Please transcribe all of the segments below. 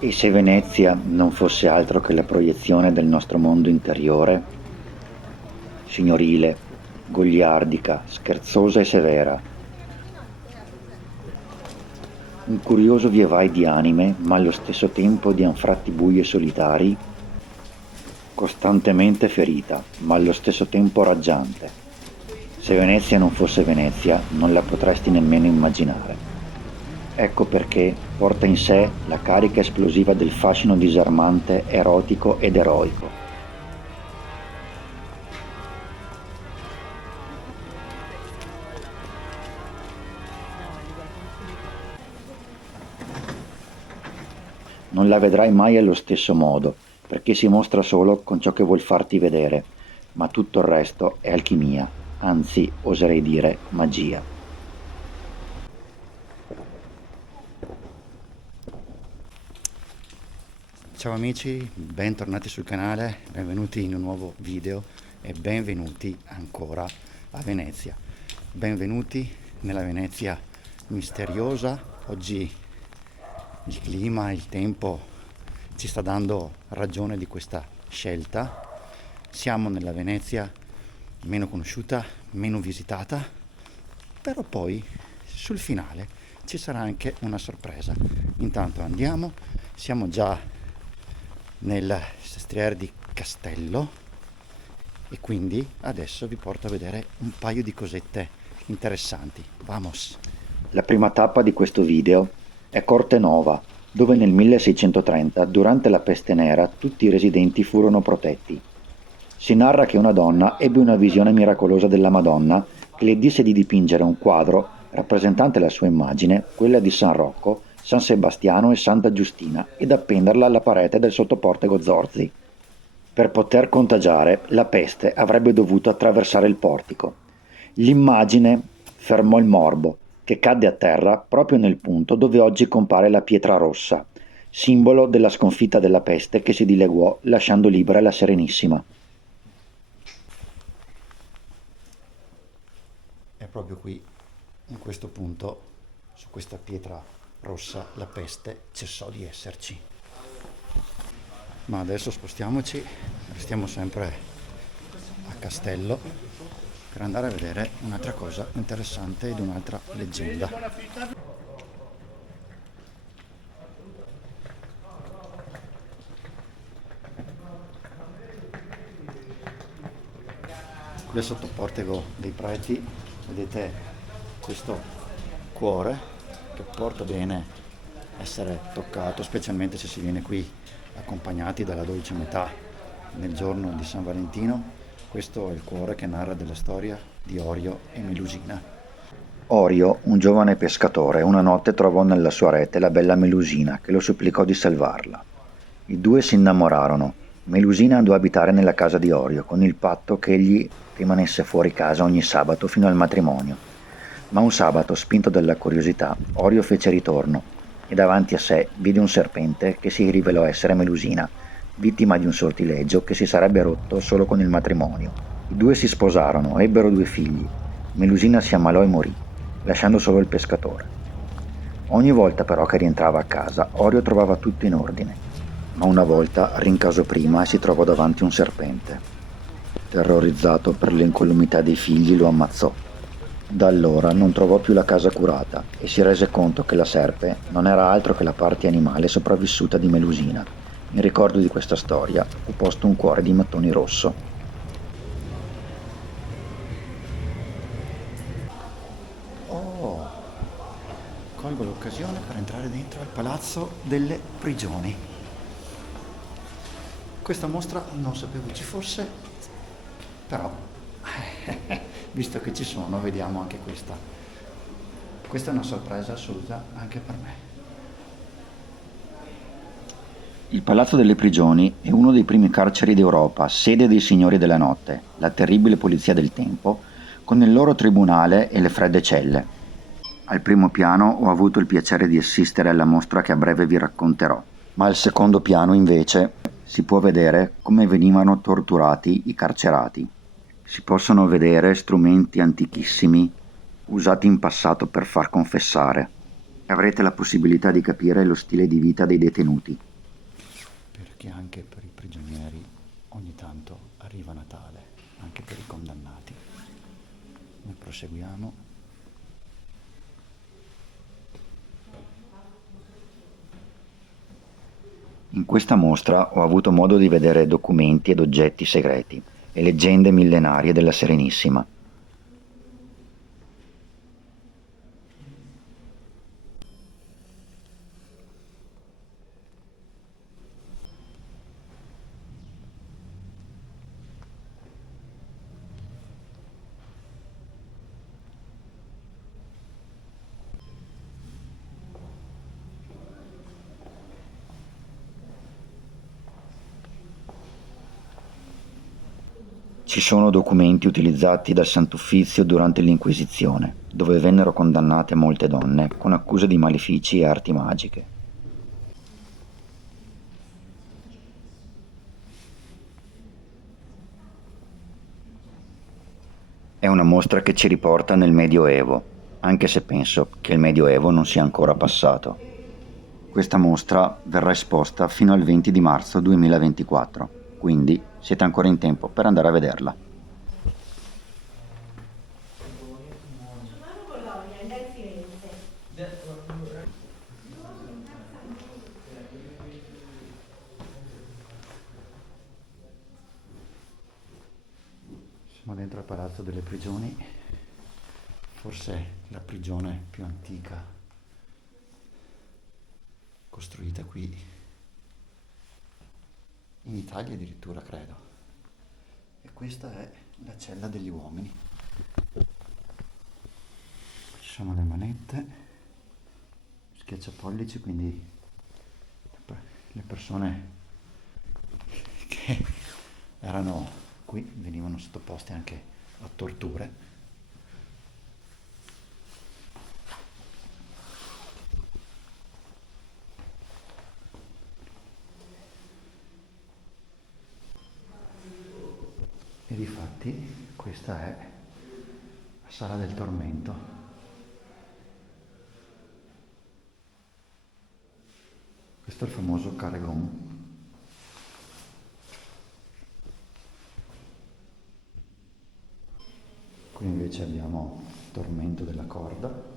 E se Venezia non fosse altro che la proiezione del nostro mondo interiore? Signorile, goliardica, scherzosa e severa. Un curioso via vai di anime, ma allo stesso tempo di anfratti bui e solitari, costantemente ferita, ma allo stesso tempo raggiante. Se Venezia non fosse Venezia, non la potresti nemmeno immaginare. Ecco perché porta in sé la carica esplosiva del fascino disarmante, erotico ed eroico. Non la vedrai mai allo stesso modo, perché si mostra solo con ciò che vuol farti vedere, ma tutto il resto è alchimia, anzi oserei dire magia. Ciao amici, bentornati sul canale, benvenuti in un nuovo video e benvenuti ancora a Venezia. Benvenuti nella Venezia misteriosa. Oggi il clima, il tempo ci sta dando ragione di questa scelta. Siamo nella Venezia meno conosciuta, meno visitata, però poi sul finale ci sarà anche una sorpresa. Intanto andiamo, siamo già nel Sestriere di Castello e quindi adesso vi porto a vedere un paio di cosette interessanti. Vamos! La prima tappa di questo video è Cortenova, dove nel 1630, durante la peste nera, tutti i residenti furono protetti. Si narra che una donna ebbe una visione miracolosa della Madonna che le disse di dipingere un quadro rappresentante la sua immagine, quella di San Rocco, San Sebastiano e Santa Giustina, ed appenderla alla parete del sottoportego Zorzi. Per poter contagiare, la peste avrebbe dovuto attraversare il portico. L'immagine fermò il morbo, che cadde a terra proprio nel punto dove oggi compare la pietra rossa, simbolo della sconfitta della peste che si dileguò lasciando libera la Serenissima. È proprio qui, in questo punto, su questa pietra rossa, la peste cessò di esserci. Ma adesso spostiamoci, restiamo sempre a Castello per andare a vedere un'altra cosa interessante ed un'altra leggenda. Qui al sottoportico dei preti vedete questo cuore che porta bene essere toccato, specialmente se si viene qui accompagnati dalla dolce metà nel giorno di San Valentino. Questo è il cuore che narra della storia di Orio e Melusina. Orio, un giovane pescatore, una notte trovò nella sua rete la bella Melusina, che lo supplicò di salvarla. I due si innamorarono. Melusina andò a abitare nella casa di Orio, con il patto che egli rimanesse fuori casa ogni sabato fino al matrimonio. Ma un sabato, spinto dalla curiosità, Orio fece ritorno e davanti a sé vide un serpente che si rivelò essere Melusina, vittima di un sortileggio che si sarebbe rotto solo con il matrimonio. I due si sposarono, ebbero due figli. Melusina si ammalò e morì, lasciando solo il pescatore. Ogni volta però che rientrava a casa, Orio trovava tutto in ordine, ma una volta rincasò prima e si trovò davanti un serpente. Terrorizzato per l'incolumità dei figli, lo ammazzò. Da allora non trovò più la casa curata e si rese conto che la serpe non era altro che la parte animale sopravvissuta di Melusina. In ricordo di questa storia fu posto un cuore di mattoni rosso. Oh, colgo l'occasione per entrare dentro al Palazzo delle Prigioni. Questa mostra non sapevo ci fosse, però visto che ci sono, vediamo anche questa. Questa è una sorpresa assoluta anche per me. Il Palazzo delle Prigioni è uno dei primi carceri d'Europa, sede dei Signori della Notte, la terribile polizia del tempo, con il loro tribunale e le fredde celle. Al primo piano ho avuto il piacere di assistere alla mostra che a breve vi racconterò, ma al secondo piano invece si può vedere come venivano torturati i carcerati. Si possono vedere strumenti antichissimi usati in passato per far confessare. Avrete la possibilità di capire lo stile di vita dei detenuti. perché anche per i prigionieri ogni tanto arriva Natale, anche per i condannati. Noi proseguiamo. In questa mostra ho avuto modo di vedere documenti ed oggetti segreti e leggende millenarie della Serenissima. Ci sono documenti utilizzati dal Sant'Uffizio durante l'Inquisizione, dove vennero condannate molte donne con accuse di malefici e arti magiche. È una mostra che ci riporta nel Medioevo, anche se penso che il Medioevo non sia ancora passato. Questa mostra verrà esposta fino al 20 di marzo 2024, quindi siete ancora in tempo per andare a vederla. Siamo dentro al Palazzo delle Prigioni, forse la prigione più antica costruita qui in Italia addirittura, credo. E questa è la cella degli uomini. Ci sono le manette, schiacciapollici, quindi le persone che erano qui venivano sottoposte anche a torture. E difatti questa è la sala del tormento. Questo è il famoso Caregon. Qui invece abbiamo il tormento della corda.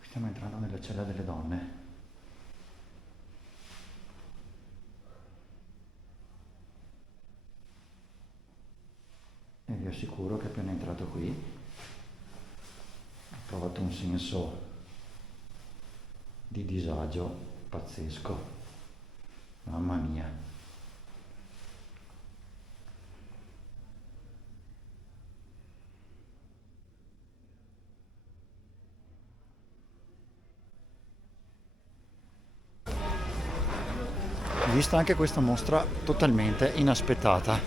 Stiamo entrando nella cella delle donne. E vi assicuro che appena entrato qui ho provato un senso di disagio pazzesco. Mamma mia. Vista anche questa mostra totalmente inaspettata.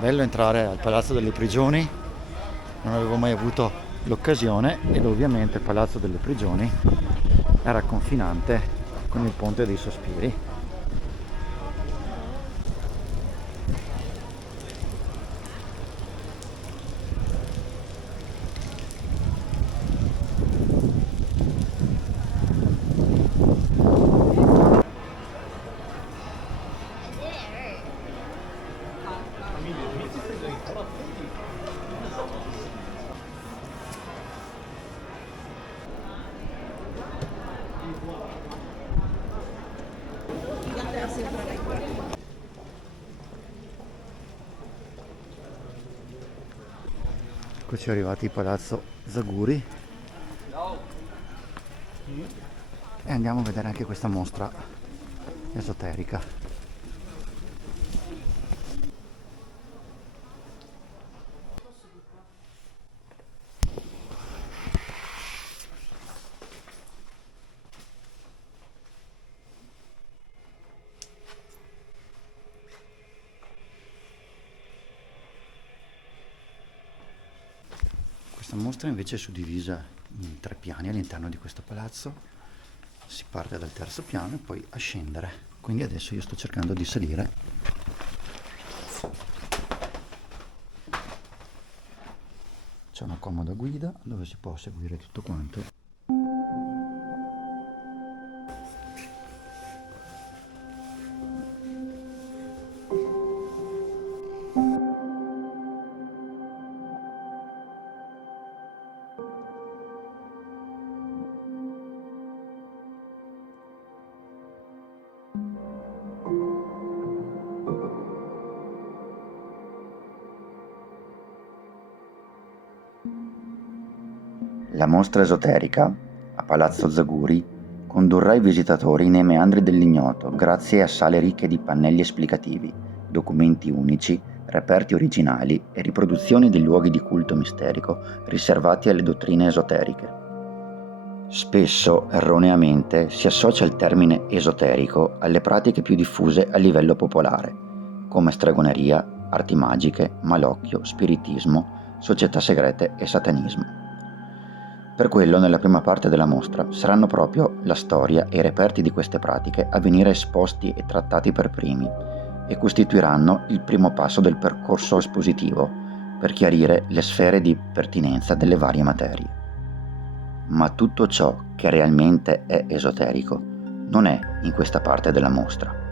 Bello entrare al Palazzo delle Prigioni, non avevo mai avuto l'occasione, ed ovviamente il Palazzo delle Prigioni era confinante con il Ponte dei Sospiri. Eccoci arrivati a Palazzo Zaguri e andiamo a vedere anche questa mostra esoterica. Questa mostra invece è suddivisa in 3 piani all'interno di questo palazzo. Si parte dal terzo piano e poi a scendere. Quindi adesso io sto cercando di salire una comoda guida dove si può seguire tutto quanto. La mostra esoterica, a Palazzo Zaguri, condurrà i visitatori nei meandri dell'ignoto grazie a sale ricche di pannelli esplicativi, documenti unici, reperti originali e riproduzioni di luoghi di culto misterico riservati alle dottrine esoteriche. Spesso, erroneamente, si associa il termine esoterico alle pratiche più diffuse a livello popolare, come stregoneria, arti magiche, malocchio, spiritismo, società segrete e satanismo. Per quello, nella prima parte della mostra, saranno proprio la storia e i reperti di queste pratiche a venire esposti e trattati per primi, e costituiranno il primo passo del percorso espositivo per chiarire le sfere di pertinenza delle varie materie. Ma tutto ciò che realmente è esoterico non è in questa parte della mostra.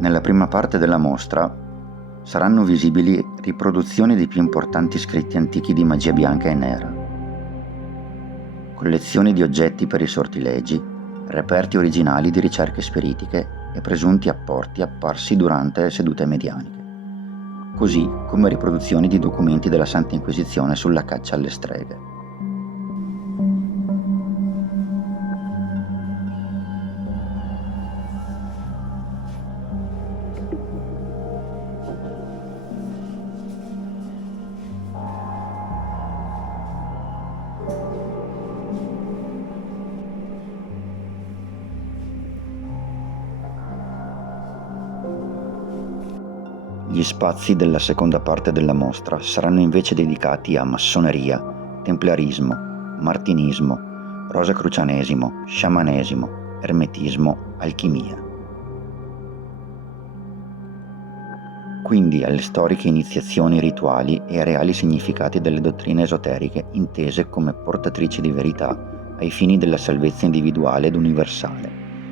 Nella prima parte della mostra saranno visibili riproduzioni dei più importanti scritti antichi di magia bianca e nera, collezioni di oggetti per i sortilegi, reperti originali di ricerche spiritiche e presunti apporti apparsi durante sedute medianiche, così come riproduzioni di documenti della Santa Inquisizione sulla caccia alle streghe. Gli spazi della seconda parte della mostra saranno invece dedicati a massoneria, templarismo, martinismo, rosacrucianesimo, sciamanesimo, ermetismo, alchimia. Quindi alle storiche iniziazioni rituali e ai reali significati delle dottrine esoteriche intese come portatrici di verità ai fini della salvezza individuale ed universale,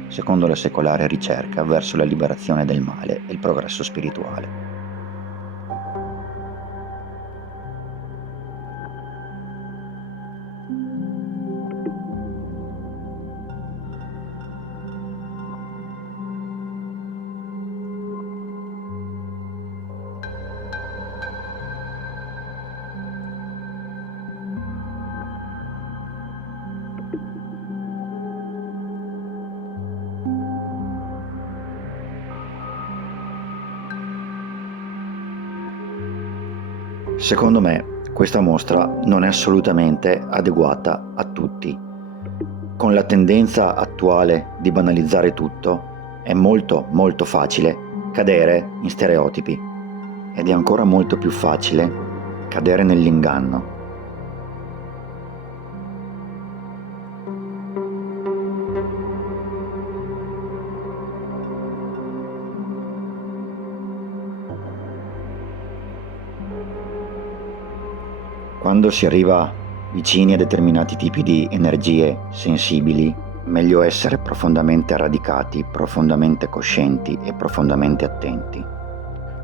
secondo la secolare ricerca verso la liberazione del male e il progresso spirituale. Secondo me, questa mostra non è assolutamente adeguata a tutti. Con la tendenza attuale di banalizzare tutto, è molto facile cadere in stereotipi ed è ancora molto più facile cadere nell'inganno. Quando si arriva vicini a determinati tipi di energie sensibili, meglio essere profondamente radicati, profondamente coscienti e profondamente attenti.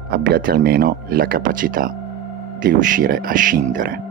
Abbiate almeno la capacità di riuscire a scindere.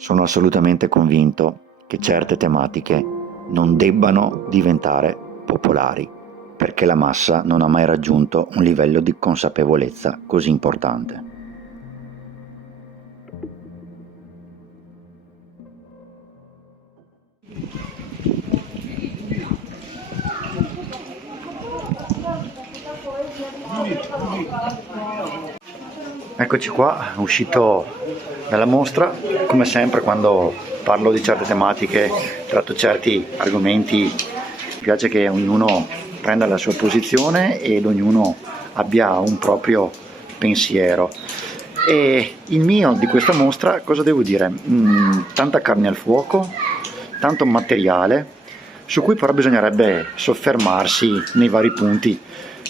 Sono assolutamente convinto che certe tematiche non debbano diventare popolari, perché la massa non ha mai raggiunto un livello di consapevolezza così importante. Eccoci qua, uscito dalla mostra. Come sempre, quando parlo di certe tematiche, tratto certi argomenti, mi piace che ognuno prenda la sua posizione ed ognuno abbia un proprio pensiero. E il mio di questa mostra, cosa devo dire? Tanta carne al fuoco, tanto materiale, su cui però bisognerebbe soffermarsi nei vari punti.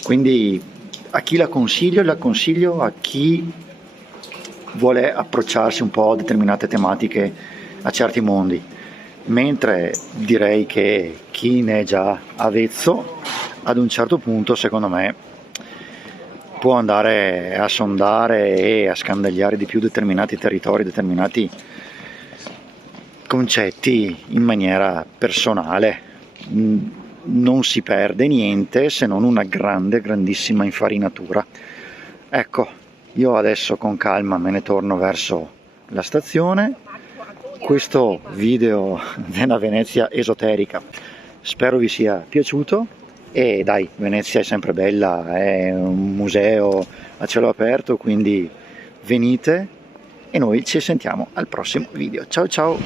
Quindi a chi la consiglio a chi vuole approcciarsi un po' a determinate tematiche, a certi mondi, mentre direi che chi ne è già avvezzo, ad un certo punto, secondo me, può andare a sondare e a scandagliare di più determinati territori, determinati concetti in maniera personale. Non si perde niente se non una grandissima infarinatura. Ecco, io adesso con calma me ne torno verso la stazione. Questo video della Venezia esoterica spero vi sia piaciuto, e dai, Venezia è sempre bella, è un museo a cielo aperto, quindi venite e noi ci sentiamo al prossimo video. Ciao ciao!